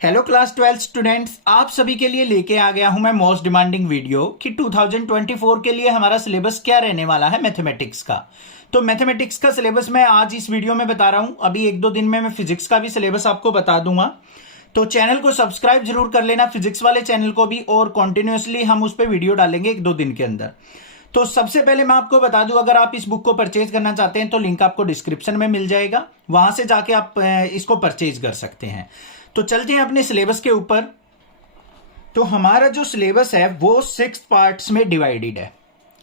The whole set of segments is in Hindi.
हेलो क्लास 12 स्टूडेंट्स, आप सभी के लिए लेके आ गया हूं मैं मोस्ट डिमांडिंग वीडियो कि 2024 के लिए हमारा सिलेबस क्या रहने वाला है मैथमेटिक्स का। तो मैथमेटिक्स का सिलेबस मैं आज इस वीडियो में बता रहा हूं। अभी एक दो दिन में मैं फिजिक्स का भी सिलेबस आपको बता दूंगा, तो चैनल को सब्सक्राइब जरूर कर लेना, फिजिक्स वाले चैनल को भी, और कॉन्टिन्यूसली हम उस पर वीडियो डालेंगे एक दो दिन के अंदर। तो सबसे पहले मैं आपको बता दूं, अगर आप इस बुक को परचेज करना चाहते हैं तो लिंक आपको डिस्क्रिप्शन में मिल जाएगा, वहां से जाके आप इसको परचेज कर सकते हैं। तो चलते हैं अपने सिलेबस के ऊपर। तो हमारा जो सिलेबस है वो 6 पार्ट्स में डिवाइडेड है,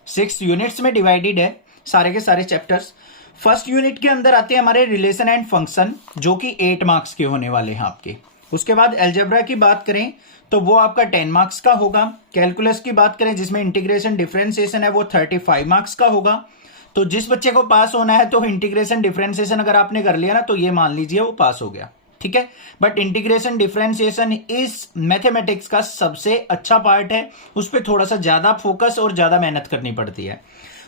6 यूनिट्स में डिवाइडेड है सारे के सारे चैप्टर्स। फर्स्ट यूनिट के अंदर आते हैं हमारे रिलेशन एंड फंक्शन, जो कि 8 मार्क्स के होने वाले हैं आपके। उसके बाद अलजेब्रा की बात करें तो वो आपका 10 मार्क्स का होगा। कैलकुलस की बात करें जिसमें इंटीग्रेशन डिफरेंशिएशन है वो 35 मार्क्स का होगा। तो जिस बच्चे को पास होना है तो इंटीग्रेशन डिफरेंशिएशन अगर आपने कर लिया ना तो ये मान लीजिए वो पास हो गया, ठीक है। बट इंटीग्रेशन डिफरेंशिएशन इस मैथमेटिक्स का सबसे अच्छा पार्ट है, उस पर थोड़ा सा ज्यादा फोकस और ज्यादा मेहनत करनी पड़ती है।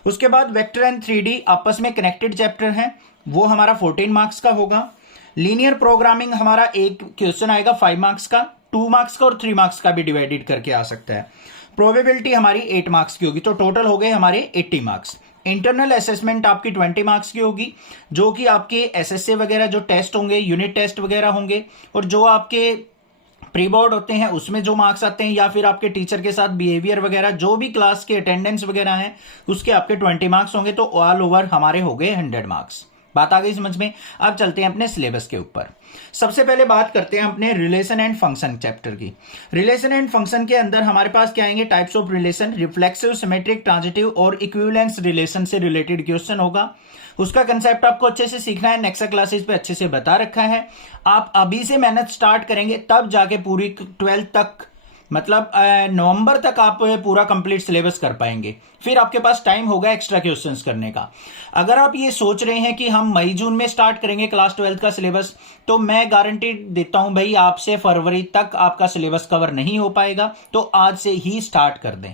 उसके बाद वेक्टर एंड 3D आपस में कनेक्टेड चैप्टर है, वो हमारा 14 मार्क्स का होगा। लीनियर प्रोग्रामिंग हमारा एक क्वेश्चन आएगा 5 मार्क्स का, 2 मार्क्स का और 3 मार्क्स का भी डिवाइडेड करके आ सकता है। प्रोबेबिलिटी हमारी 8 मार्क्स की होगी, तो टोटल हो गए हमारे 80 मार्क्स। इंटरनल असेसमेंट आपकी 20 मार्क्स की होगी, जो कि आपके एसएसए वगैरह जो टेस्ट होंगे, यूनिट टेस्ट वगैरह होंगे, और जो आपके प्री बोर्ड होते हैं उसमें जो मार्क्स आते हैं, या फिर आपके टीचर के साथ बिहेवियर वगैरह, जो भी क्लास के अटेंडेंस वगैरह हैं उसके आपके 20 मार्क्स होंगे। तो ऑल ओवर हमारे हो गए 100 मार्क्स। बात आ गई समझ में। अब चलते हैं अपने सिलेबस के ऊपर। सबसे पहले बात करते हैं अपने रिलेशन एंड फंक्शन चैप्टर की। रिलेशन एंड फंक्शन के अंदर हमारे पास क्या आएंगे, types of relation, reflexive, symmetric, transitive और इक्विवेलेंस रिलेशन से रिलेटेड क्वेश्चन होगा। उसका कंसेप्ट आपको अच्छे से सीखना है, नेक्स्ट क्लासेस पे अच्छे से बता रखा है। आप अभी से मेहनत स्टार्ट करेंगे तब जाके पूरी 12 तक, मतलब नवंबर तक आप पूरा कंप्लीट सिलेबस कर पाएंगे। फिर आपके पास टाइम होगा एक्स्ट्रा क्वेश्चंस करने का। अगर आप ये सोच रहे हैं कि हम मई जून में स्टार्ट करेंगे क्लास 12 का सिलेबस, तो मैं गारंटी देता हूं भाई आपसे फरवरी तक आपका सिलेबस कवर नहीं हो पाएगा। तो आज से ही स्टार्ट कर दें।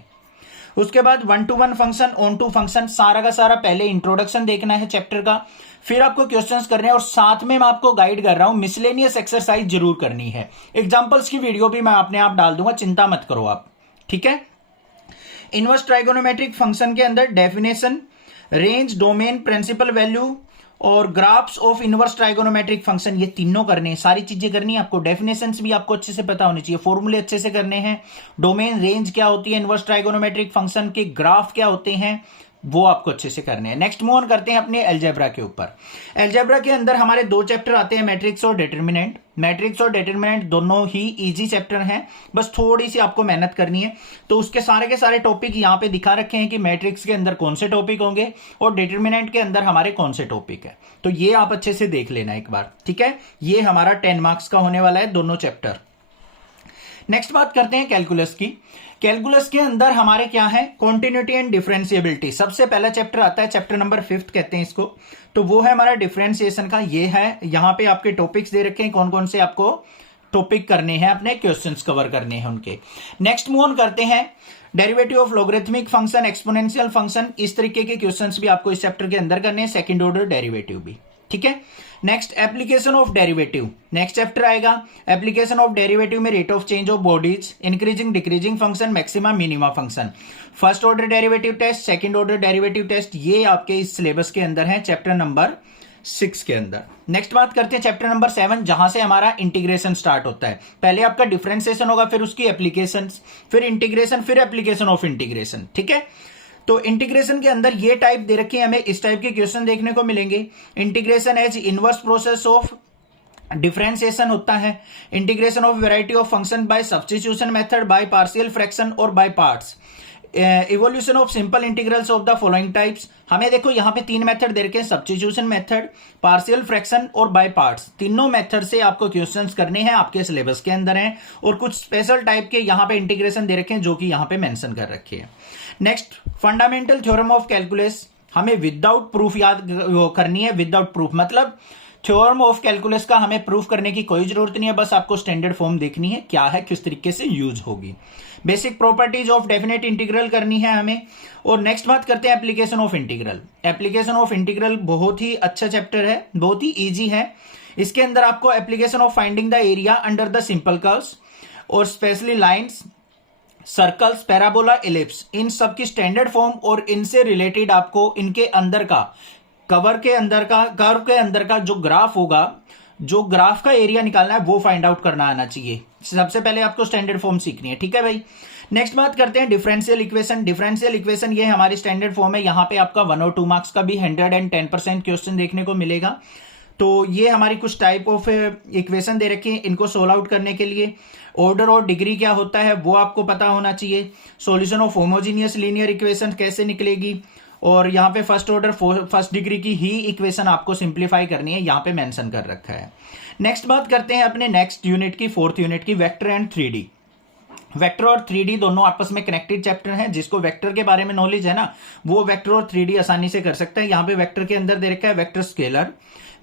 उसके बाद 1 to 1 function, onto function, सारा का सारा पहले इंट्रोडक्शन देखना है चैप्टर का, फिर आपको क्वेश्चंस करने हैं, और साथ में मैं आपको गाइड कर रहा हूं मिसलेनियस एक्सरसाइज जरूर करनी है। एग्जांपल्स की वीडियो भी मैं अपने आप डाल दूंगा, चिंता मत करो आप, ठीक है। इनवर्स ट्राइगोनोमेट्रिक फंक्शन के अंदर definition, range, domain, principal value और graphs of inverse trigonometric function, ये तीनों करने हैं, सारी चीजें करनी है आपको। डेफिनेशंस भी आपको अच्छे से पता होनी चाहिए, फॉर्मूले अच्छे से करने हैं। डोमेन, रेंज क्या होती है इनवर्स ट्राइगोनोमेट्रिक फंक्शन के, ग्राफ क्या होते हैं, वो आपको अच्छे से करने हैं। नेक्स्ट मूव ऑन करते हैं अपने अलजेब्रा के ऊपर। अलजेब्रा के अंदर हमारे 2 चैप्टर आते हैं, मैट्रिक्स और डिटरमिनेंट। मैट्रिक्स और डिटरमिनेंट दोनों ही इजी चैप्टर हैं, बस थोड़ी सी आपको मेहनत करनी है। तो उसके सारे के सारे टॉपिक यहां पे दिखा रखे हैं कि मैट्रिक्स के अंदर कौन से टॉपिक होंगे और डिटरमिनेंट के अंदर हमारे कौन से टॉपिक है। तो ये आप अच्छे से देख लेना एक बार, ठीक है। ये हमारा 10 मार्क्स का होने वाला है दोनों चैप्टर। नेक्स्ट बात करते हैं कैलकुलस की। कैलकुलस के अंदर हमारे क्या है, कॉन्टिन्यूटी एंड डिफरेंशिएबिलिटी। सबसे पहला चैप्टर आता है, चैप्टर नंबर 5 कहते हैं इसको, तो वो है हमारा डिफरेंशिएशन का। ये है, यहां पे आपके टॉपिक्स दे रखे हैं कौन कौन से आपको टॉपिक करने हैं, अपने क्वेश्चंस कवर करने हैं उनके। नेक्स्ट मूव ऑन करते हैं, derivative of logarithmic function, exponential function, इस तरीके के क्वेश्चंस भी आपको इस चैप्टर के अंदर करने हैं, सेकंड ऑर्डर डेरिवेटिव भी, ठीक है। Next application of derivative, next chapter आएगा। एप्लीकेशन ऑफ डेरिवेटिव में rate of change of bodies, increasing decreasing function, maxima minima function, first order derivative test, second order derivative test, ये आपके इस सिलेबस के अंदर है चैप्टर नंबर 6 के अंदर। नेक्स्ट बात करते हैं चैप्टर नंबर 7, जहां से हमारा इंटीग्रेशन स्टार्ट होता है। पहले आपका डिफरेंशिएशन होगा, फिर उसकी एप्लीकेशन, फिर इंटीग्रेशन, फिर एप्लीकेशन ऑफ इंटीग्रेशन, ठीक है। तो इंटीग्रेशन के अंदर ये टाइप दे रखे हैं, हमें इस टाइप के क्वेश्चन देखने को मिलेंगे। Integration as inverse process of differentiation होता है। Integration of variety of function by substitution method, by partial fraction और by parts. Evaluation of simple integrals of the following types. हमें देखो यहाँ पे 3 मेथड दे रखे हैं, सब्स्टिट्यूशन मेथड, पार्शियल फ्रैक्शन और बाय पार्ट्स। तीनों मेथड से आपको क्वेश्चंस करने हैं, आपके सिलेबस के अंदर हैं। और कुछ स्पेशल टाइप के यहाँ पे इंटीग्रेशन दे रखे हैं जो कि यहाँ पे मेंशन कर रखे हैं। Next, fundamental theorem of calculus, हमें विदाउट प्रूफ याद करनी है। विदाउट प्रूफ मतलब थ्योरम ऑफ कैलकुलस का हमें प्रूफ करने की कोई जरूरत नहीं है, बस आपको स्टैंडर्ड फॉर्म देखनी है क्या है, किस तरीके से यूज होगी। Basic properties of definite integral करनी है हमें। और नेक्स्ट बात करते हैं application of integral. Application of integral बहुत ही अच्छा चैप्टर है, बहुत ही इजी है। इसके अंदर आपको application of finding the area under the simple curves और specially lines, circles, parabola, ellipse, इन सब की स्टैंडर्ड फॉर्म और इनसे रिलेटेड आपको इनके अंदर का कर्व के अंदर का जो ग्राफ होगा, जो ग्राफ का एरिया निकालना है वो फाइंड आउट करना आना चाहिए। सबसे पहले आपको स्टैंडर्ड फॉर्म सीखनी है, ठीक है भाई। नेक्स्ट बात करते हैं डिफरेंशियल इक्वेशन। डिफरेंशियल इक्वेशन ये हमारी स्टैंडर्ड फॉर्म है। यहां पे आपका 1 और 2 मार्क्स का भी 110% क्वेश्चन देखने को मिलेगा। तो ये हमारी कुछ टाइप ऑफ इक्वेशन दे रखी है, इनको सोल्व आउट करने के लिए ऑर्डर और डिग्री क्या होता है वो आपको पता होना चाहिए। Solution of homogeneous linear equation कैसे निकलेगी, और यहाँ पे फर्स्ट ऑर्डर फर्स्ट डिग्री की ही इक्वेशन आपको सिंप्लीफाई करनी है, यहाँ पे मेंशन कर रखा है। नेक्स्ट बात करते हैं अपने नेक्स्ट यूनिट की, 4th यूनिट की, वेक्टर एंड 3D। वेक्टर और 3D दोनों आपस में कनेक्टेड चैप्टर हैं। जिसको वेक्टर के बारे में नॉलेज है ना, वो वेक्टर और 3D आसानी से कर सकता है। यहाँ पे वेक्टर के अंदर दे रखा है vector scalar,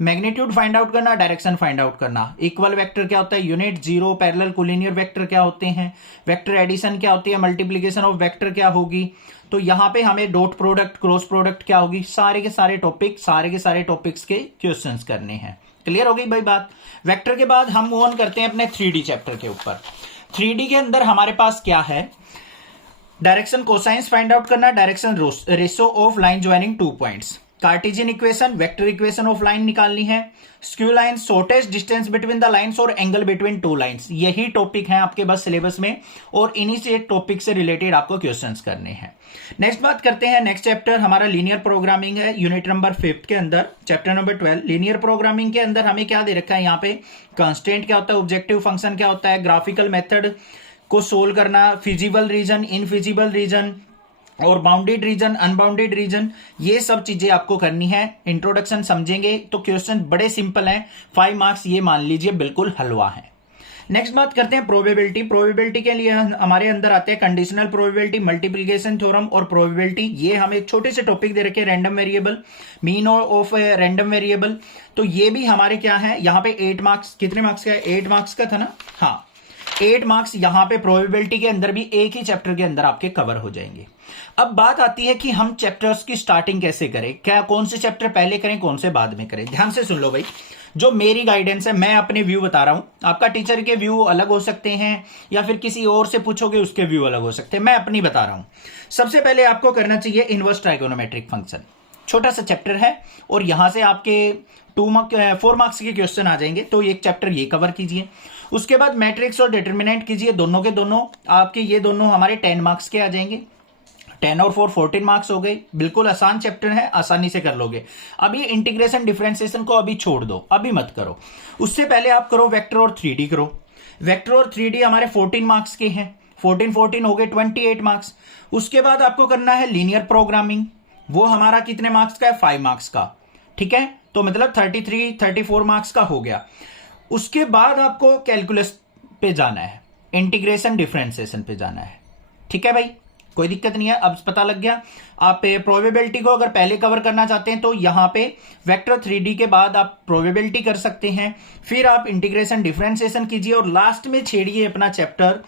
magnitude find out करना, डायरेक्शन फाइंड आउट करना, इक्वल वेक्टर क्या होता है, unit, zero, parallel, collinear vector क्या होते हैं, वेक्टर एडिशन क्या होती है, मल्टीप्लीकेशन ऑफ वेक्टर क्या होगी। तो यहाँ पे हमें डॉट प्रोडक्ट, क्रॉस प्रोडक्ट क्या होगी, सारे के सारे टॉपिक्स के क्वेश्चंस करने हैं। क्लियर हो गई भाई बात। वेक्टर के बाद हम मूव ऑन करते हैं अपने 3D चैप्टर के ऊपर। 3D के अंदर हमारे पास क्या है, डायरेक्शन कोसाइंस फाइंड आउट करना, direction ratio of line joining 2 points, Cartesian equation, vector equation of line निकालनी है, skew line, shortest distance between the lines और एंगल बिटवीन 2 लाइंस। यही टॉपिक है आपके बस सिलेबस में, और इन्हीं से टॉपिक से रिलेटेड आपको क्वेश्चंस करने हैं। नेक्स्ट बात करते हैं, नेक्स्ट चैप्टर हमारा लीनियर प्रोग्रामिंग है, यूनिट नंबर 5 के अंदर, चैप्टर नंबर 12। लीनियर प्रोग्रामिंग के अंदर हमें क्या दे रखा है, यहाँ पे कांस्टेंट क्या होता है, ऑब्जेक्टिव फंक्शन क्या होता है, ग्राफिकल मेथड को सोल्व करना, फिजिबल रीजन, इनफिजिबल रीजन और बाउंडेड रीजन, अनबाउंडेड रीजन, ये सब चीजें आपको करनी है। इंट्रोडक्शन समझेंगे तो क्वेश्चन बड़े सिंपल हैं, 5 मार्क्स ये मान लीजिए बिल्कुल हलवा है। नेक्स्ट बात करते हैं प्रोबेबिलिटी। प्रोबेबिलिटी के लिए हमारे अंदर आते हैं कंडीशनल प्रोबेबिलिटी, मल्टीप्लिकेशन थ्योरम और प्रोबेबिलिटी। ये हमें एक छोटे से टॉपिक दे रखे हैं, random variable, mean of random variable. तो ये भी हमारे क्या है, यहाँ पे 8 मार्क्स, कितने मार्क्स का है, 8 मार्क्स का था ना, हाँ 8 मार्क्स यहाँ पे प्रोबेबिलिटी के अंदर भी एक ही चैप्टर के अंदर आपके कवर हो जाएंगे। अब बात आती है कि हम चैप्टर्स की स्टार्टिंग कैसे करें, क्या कौन से चैप्टर पहले करें, कौन से बाद में करें। ध्यान से सुन लो भाई, जो मेरी गाइडेंस है, मैं अपने व्यू बता रहा हूं। आपका टीचर के व्यू अलग हो सकते हैं, या फिर किसी और से पूछोगे उसके व्यू अलग हो सकते हैं, मैं अपनी बता रहा हूं। सबसे पहले आपको करना चाहिए इनवर्स ट्राइगोनोमेट्रिक फंक्शन। छोटा सा चैप्टर है और यहां से आपके 4 मार्क्स के क्वेश्चन आ जाएंगे, तो एक चैप्टर ये कवर कीजिए। उसके बाद मैट्रिक्स और डिटर्मिनेंट कीजिए, दोनों के दोनों आपके, ये दोनों हमारे 10 मार्क्स के आ जाएंगे। 10 और 4 14 मार्क्स हो गए। बिल्कुल आसान चैप्टर है, आसानी से कर लोगे। अभी इंटीग्रेशन डिफरेंशिएशन को अभी छोड़ दो, अभी मत करो। उससे पहले आप करो वेक्टर और 3D करो। वेक्टर और 3D हमारे 14 मार्क्स के हैं, 14 हो गए 28 मार्क्स। उसके बाद आपको करना है लीनियर प्रोग्रामिंग, वो हमारा कितने मार्क्स का है, 5 मार्क्स का, ठीक है। तो मतलब 34 मार्क्स का हो गया। उसके बाद आपको कैलकुलस पे जाना है, इंटीग्रेशन डिफरेंशिएशन पे जाना है, ठीक है भाई, कोई दिक्कत नहीं है। अब पता लग गया। आप प्रोबेबिलिटी को अगर पहले कवर करना चाहते हैं तो यहां पे वेक्टर 3D के बाद आप प्रोबेबिलिटी कर सकते हैं, फिर आप इंटीग्रेशन डिफरेंशिएशन कीजिए और लास्ट में छेड़िए अपना चैप्टर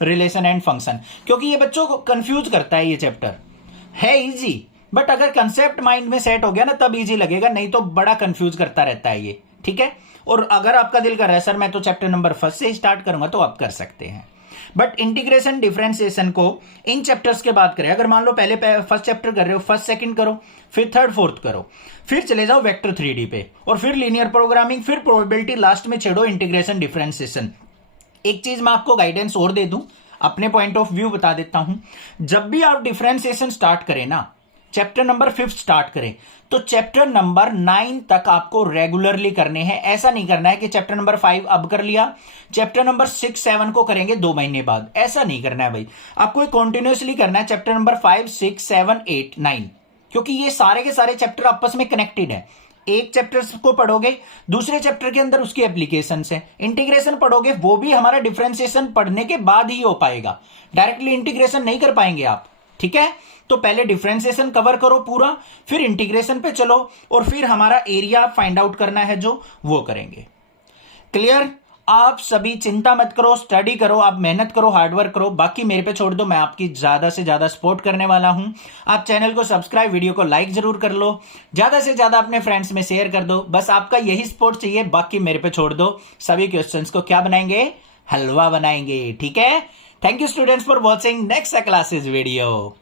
रिलेशन एंड फंक्शन। क्योंकि ये बच्चों को कंफ्यूज करता है, ये चैप्टर है इजी, बट अगर कंसेप्ट माइंड में सेट हो गया ना तब इजी लगेगा, नहीं तो बड़ा कंफ्यूज करता रहता है ये, ठीक है। और अगर आपका दिल कर रहा है सर मैं तो चैप्टर नंबर 1 से स्टार्ट करूंगा, तो आप कर सकते हैं। बट इंटीग्रेशन डिफरेंशिएशन को इन चैप्टर्स के बाद करें। अगर मान लो पहले फर्स्ट चैप्टर कर रहे हो, फर्स्ट सेकंड करो, फिर थर्ड फोर्थ करो, फिर चले जाओ वेक्टर 3D पे, और फिर लीनियर प्रोग्रामिंग, फिर प्रोबेबिलिटी, लास्ट में छेड़ो इंटीग्रेशन डिफरेंशिएशन। एक चीज मैं आपको गाइडेंस और दे दूं, अपने पॉइंट ऑफ व्यू बता देता हूं। जब भी आप डिफरेंशिएशन स्टार्ट करें ना, चैप्टर नंबर 5 स्टार्ट करें, तो चैप्टर नंबर 9 तक आपको रेगुलरली करने हैं। ऐसा नहीं करना है कि चैप्टर नंबर 5 अब कर लिया, चैप्टर नंबर 6 7 को करेंगे 2 महीने बाद, ऐसा नहीं करना है भाई। आपको कंटिन्यूअसली करना है चैप्टर नंबर 5 6 7 8 9, क्योंकि ये सारे के सारे चैप्टर आपस में कनेक्टेड है। एक चैप्टर को पढ़ोगे, दूसरे चैप्टर के अंदर उसकी एप्लीकेशन है। इंटीग्रेशन पढ़ोगे, वो भी हमारा डिफरेंशिएशन पढ़ने के बाद ही हो पाएगा, डायरेक्टली इंटीग्रेशन नहीं कर पाएंगे आप, ठीक है। तो पहले डिफरेंशिएशन कवर करो पूरा, फिर इंटीग्रेशन पे चलो, और फिर हमारा एरिया फाइंड आउट करना है जो वो करेंगे। क्लियर। आप सभी चिंता मत करो, स्टडी करो, आप मेहनत करो, हार्डवर्क करो, बाकी मेरे पे छोड़ दो, मैं आपकी ज्यादा से ज्यादा सपोर्ट करने वाला हूं। आप चैनल को सब्सक्राइब, वीडियो को लाइक जरूर कर लो, ज्यादा से ज्यादा अपने फ्रेंड्स में शेयर कर दो। बस आपका यही सपोर्ट चाहिए, बाकी मेरे पे छोड़ दो। सभी क्वेश्चंस को क्या बनाएंगे? हलवा बनाएंगे। ठीक है। Thank you students for watching next classes video.